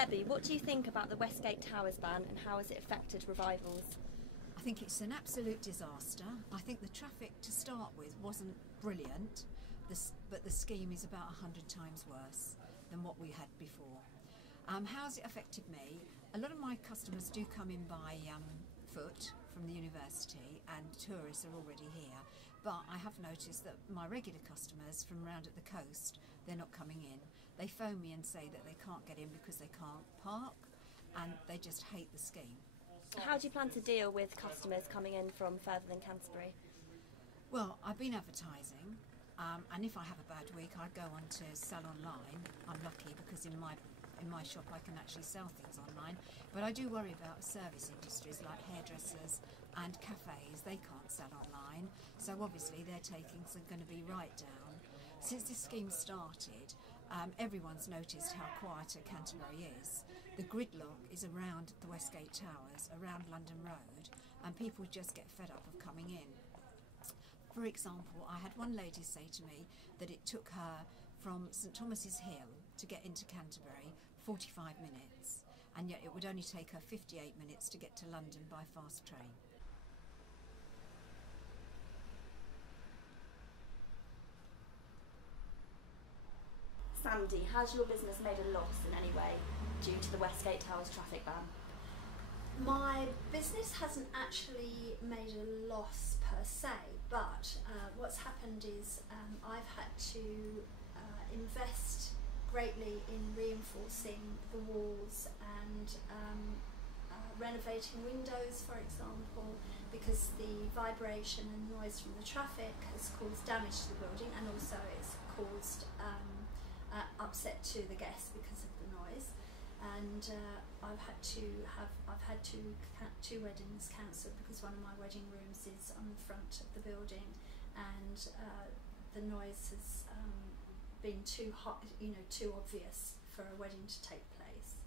Debbie, what do you think about the Westgate Towers ban and how has it affected revivals? I think it's an absolute disaster. I think the traffic to start with wasn't brilliant, but the scheme is about 100 times worse than what we had before. How has it affected me? A lot of my customers do come in by foot from the university, and tourists are already here, but I have noticed that my regular customers from around at the coast, they're not coming in. They phone me and say that they can't get in because they can't park, and they just hate the scheme. How do you plan to deal with customers coming in from further than Canterbury? Well, I've been advertising, and if I have a bad week, I go on to sell online. I'm lucky because in my shop I can actually sell things online, but I do worry about service industries like hairdressers and cafes. They can't sell online, so obviously their takings are going to be right down. Since this scheme started, everyone's noticed how quieter Canterbury is. The gridlock is around the Westgate Towers, around London Road, and people just get fed up of coming in. For example, I had one lady say to me that it took her from St Thomas's Hill to get into Canterbury 45 minutes, and yet it would only take her 58 minutes to get to London by fast train. Sandy, has your business made a loss in any way due to the Westgate Towers traffic ban? My business hasn't actually made a loss per se, but what's happened is I've had to invest greatly in reinforcing the walls and renovating windows, for example, because the vibration and noise from the traffic has caused damage to the building, and also it's caused upset to the guests because of the noise. And I've had two weddings cancelled because one of my wedding rooms is on the front of the building, and the noise has been too hot, too obvious for a wedding to take place.